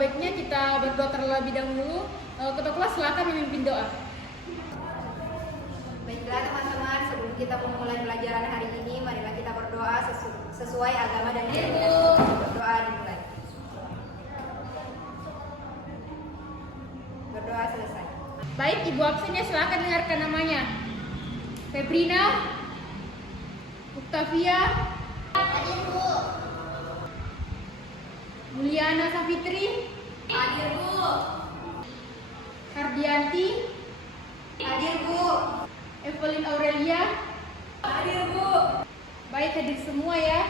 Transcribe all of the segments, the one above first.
baiknya kita berdoa terlebih dahulu. Ketua kelas silakan memimpin doa. Baiklah teman-teman, sebelum kita memulai pelajaran hari ini, marilah kita berdoa sesuai agama dan ilmu. Berdoa dimulai. Berdoa selesai. Baik, Ibu absennya silakan dengarkan namanya. Febrina, Octavia, Hadir Bu. Mulyana Safitri, Hadir Bu. Hardianti, Hadir Bu. Evelyn Aurelia. Hadir Bu. Baik, hadir semua ya.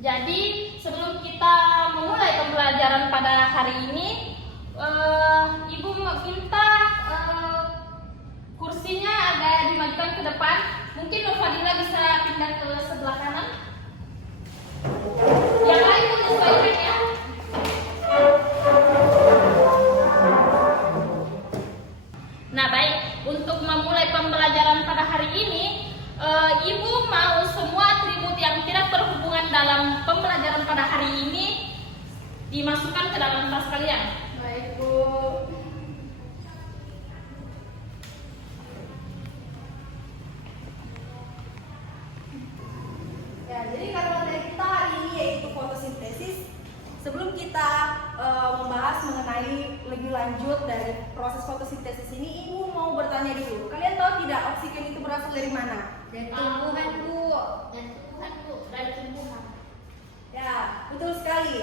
Jadi sebelum kita memulai pembelajaran pada hari ini, Ibu minta kursinya agak dimajukan ke depan. Mungkin Nur Fadila bisa pindah ke sebelah kanan. Yang lain pun sesuaikan ya. Nah baik, untuk memulai pembelajaran pada hari ini, Ibu mau semua atribut yang tidak berhubungan dalam pembelajaran pada hari ini dimasukkan ke dalam tas kalian. Baik, Bu. Ya, jadi kata materi kita hari ini yaitu fotosintesis. Sebelum kita membahas mengenai lebih lanjut dari proses fotosintesis ini, Ibu mau bertanya dulu. Kalian tahu tidak oksigen itu berasal dari mana? Dari tumbuhan Bu. Dari tumbuhan Bu. Dari tumbuhan. Ya, betul sekali.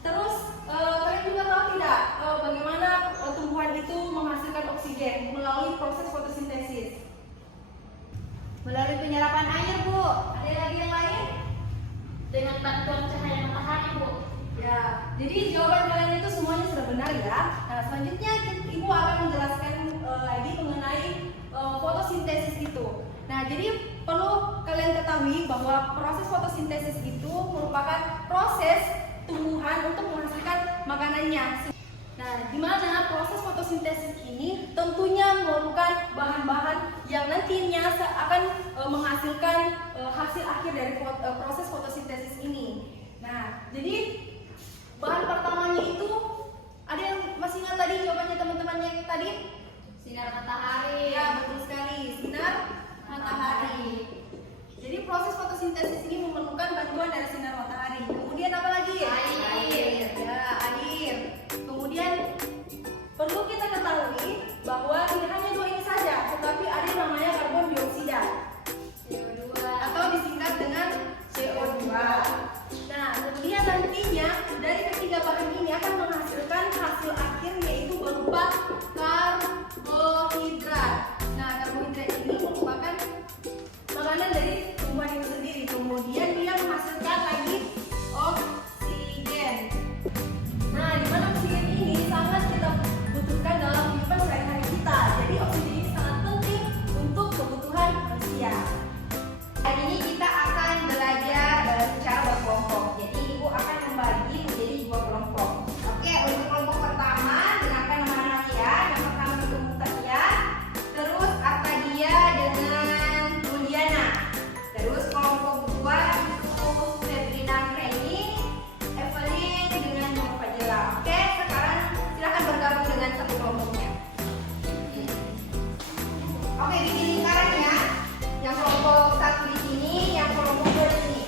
Terus kalian juga tahu tidak bagaimana tumbuhan itu menghasilkan oksigen melalui proses fotosintesis? Melalui penyerapan air, Bu. Ada lagi yang lain? Dengan bantuan cahaya matahari Bu. Ya, jadi jawaban kalian itu semuanya sudah benar ya. Nah, selanjutnya Ibu akan menjelaskan lagi mengenai fotosintesis itu. Nah, jadi perlu kalian ketahui bahwa proses fotosintesis itu merupakan proses tumbuhan untuk menghasilkan makanannya. Nah, di mana proses fotosintesis ini tentunya memerlukan bahan-bahan yang nantinya akan menghasilkan hasil akhir dari proses fotosintesis ini. Nah, jadi bahan pertamanya itu ada yang masih ingat tadi jawabannya teman-teman yang tadi? Sinar matahari. Ya, betul sekali, sinar matahari. Jadi proses fotosintesis ini memerlukan bantuan dari sinar matahari. Kemudian apa lagi? Air. Ya, air. Kemudian perlu kita ketahui bahwa tidak hanya dua ini saja, tetapi ada yang namanya karbon dioksida CO2. atau disingkat dengan CO2. Nah, kemudian nantinya dari ketiga bahan ini akan menghasilkan hasil akhir yaitu berupa karbohidrat. Nah, karbohidrat ini merupakan makanan dari tumbuhan itu sendiri. Kemudian dia menghasilkan lagi oksigen. Nah, di mana oksigen ini sangat kita butuhkan dalam kehidupan sehari-hari kita. Jadi oksigen ini sangat penting untuk kebutuhan manusia. Hari ini kita akan belajar secara berkelompok. Jadi Ibu akan membagi menjadi dua kelompok. Oke, untuk kelompok pertama dengarkan nama-nama ya. Yang pertama itu Mutia, terus Arkadia dengan Mulyana. Terus kelompok kedua itu Febrina Kreni, Evelyn dengan Nur Fadila. Oke, sekarang silakan bergabung dengan satu kelompoknya. Oke, bikin lingkaran ya. Yang kelompok satu di sini, yang kelompok dua di sini.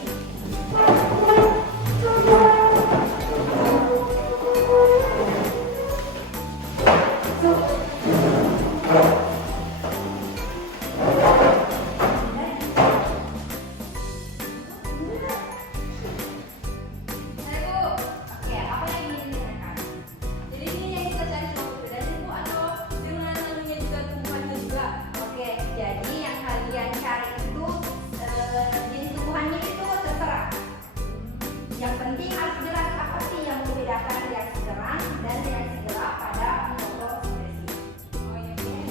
Ayo, oke, apa yang ingin ditanyakan? Jadi ini yang kita cari kelompok beda itu atau dengan namanya juga tumbuhannya juga. Oke, jadi yang kalian cari itu jenis tumbuhannya itu terserah. Yang penting harus jelas apa sih yang membedakan reaksi gerang dan reaksi gerak pada fotosintesis. Oh iya, oke.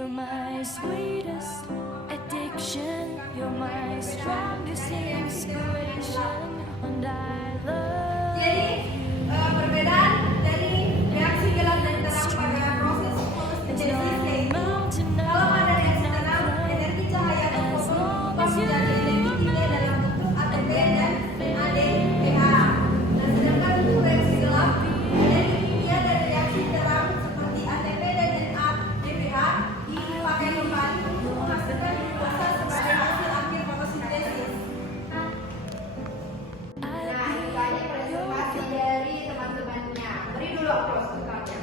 You're my sweetest addiction. You're my strongest inspiration. And I love Jadi perbedaan dari reaksi gelap dan terang pada proses fotosintesis yaitu kalau pada reaksi terang energi cahaya atau foton menjadi energi tinggi dalam bentuk ATP dan ADPH. Dan sedangkan untuk reaksi gelap energi kimia dari reaksi terang seperti ATP dan NADPH dipakai kembali untuk menghasilkan glukosa sebagai hasil akhir fotosintesis. Nah, ini tadi presentasi dari teman-temannya. Beri dulu aplaus untuk kalian.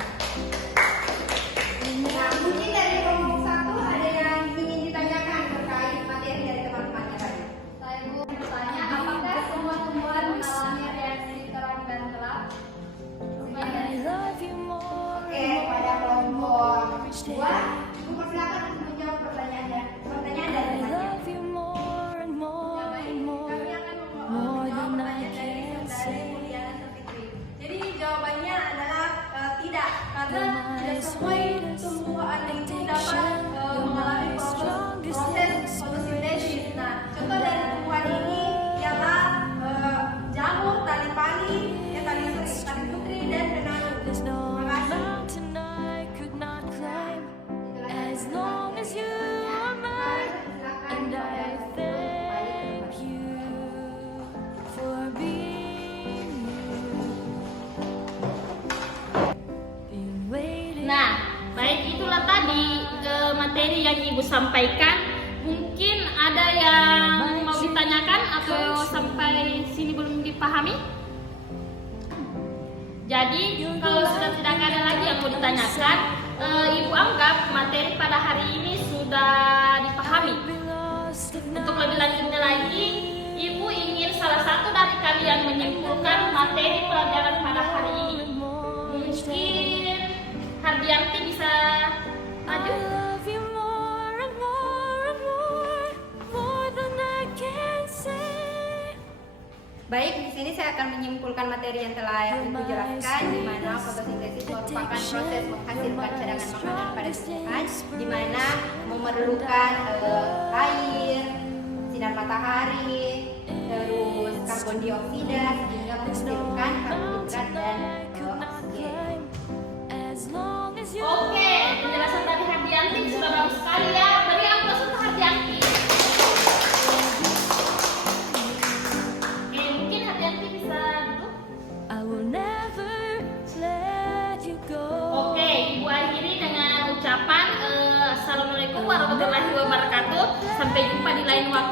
Nah, mungkin dari kelompok 1 ada yang ingin ditanyakan terkait materi dari teman-temannya tadi. Saya mau bertanya, apakah semua tumbuhan mengalami reaksi terang dan gelap? I love you more. Oke, pada kelompok 2, Ibu persilakan untuk menjawab pertanyaannya. Pertanyaan dari I temannya. love you more and more and more. Kami akan More menjawab than I pertanyaan dari can saudari say. Mulyana Fitri. Jadi jawabannya adalah tidak, karena tidak semua tumbuhan itu dapat mengalami proses fotosintesis. Nah, contoh dari tumbuhan ini ialah jamur, tali pali, tali putri, dan denanu. There's no Terima kasih. mountain I could not climb as long as you are mine. And I thank you for being you. Been waiting. Nah, baik itulah tadi materi yang Ibu sampaikan. Mungkin ada yang mau ditanyakan atau sampai sini belum dipahami? Jadi kalau sudah tidak ada lagi yang mau ditanyakan, Ibu anggap materi pada hari ini sudah dipahami. Untuk lebih lanjutnya lagi, Ibu ingin salah satu dari kalian menyimpulkan materi pelajaran pada hari ini. Mungkin Hardianti bisa I maju. love you more and more and more than I can say. Baik, di sini saya akan menyimpulkan materi yang telah Ibu jelaskan, di mana fotosintesis merupakan proses menghasilkan cadangan makanan pada tumbuhan, di mana memerlukan air, sinar matahari, terus karbon dioksida sehingga menghasilkan karbohidrat dan oksigen. As long as you Oke, penjelasan dari Hardianti sudah bagus sekali ya. Beri aplaus untuk Hardianti. Oke, mungkin Hardianti bisa duduk. I will never let you go. Oke, Ibu akhiri dengan ucapan Assalamualaikum warahmatullahi wabarakatuh. Sampai jumpa di lain waktu.